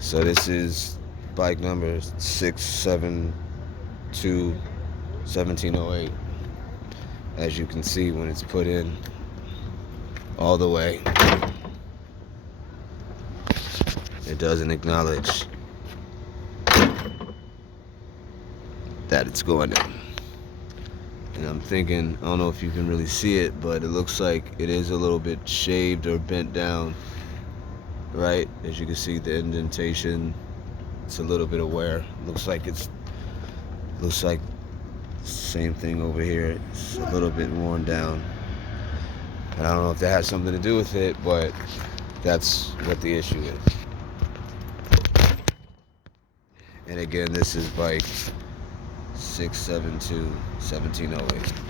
So this is bike number 672 1708. As you can see, when it's put in all the way, it doesn't acknowledge that it's going in. And I'm thinking, I don't know if you can really see it, but it looks like it is a little bit shaved or bent down, right? As you can see, the indentation, it's a little bit of wear. Looks like same thing over here. It's a little bit worn down. And I don't know if that has something to do with it, but that's what the issue is. And again, this is bike 672 1708.